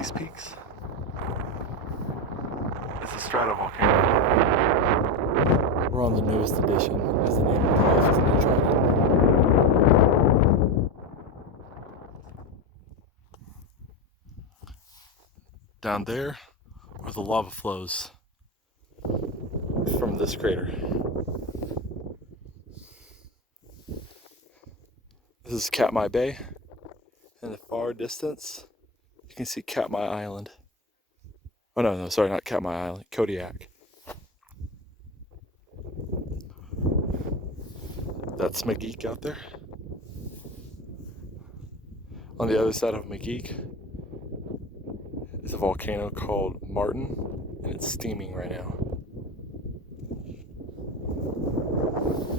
these peaks is the stratovolcano. We're on the newest edition, as the name implies, from the Trident. Down there are the lava flows from this crater. This is Katmai Bay. In the far distance, you can see Katmai Island. Oh no, sorry, not Katmai Island, Kodiak. That's McGeek out there. On the other side of McGeek is a volcano called Martin, and it's steaming right now.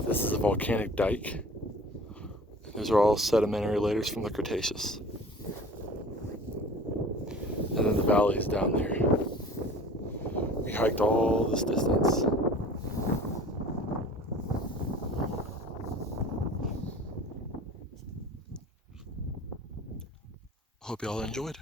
This is a volcanic dike. Those are all sedimentary layers from the Cretaceous. And then the valley is down there. We hiked all this distance. Hope y'all enjoyed.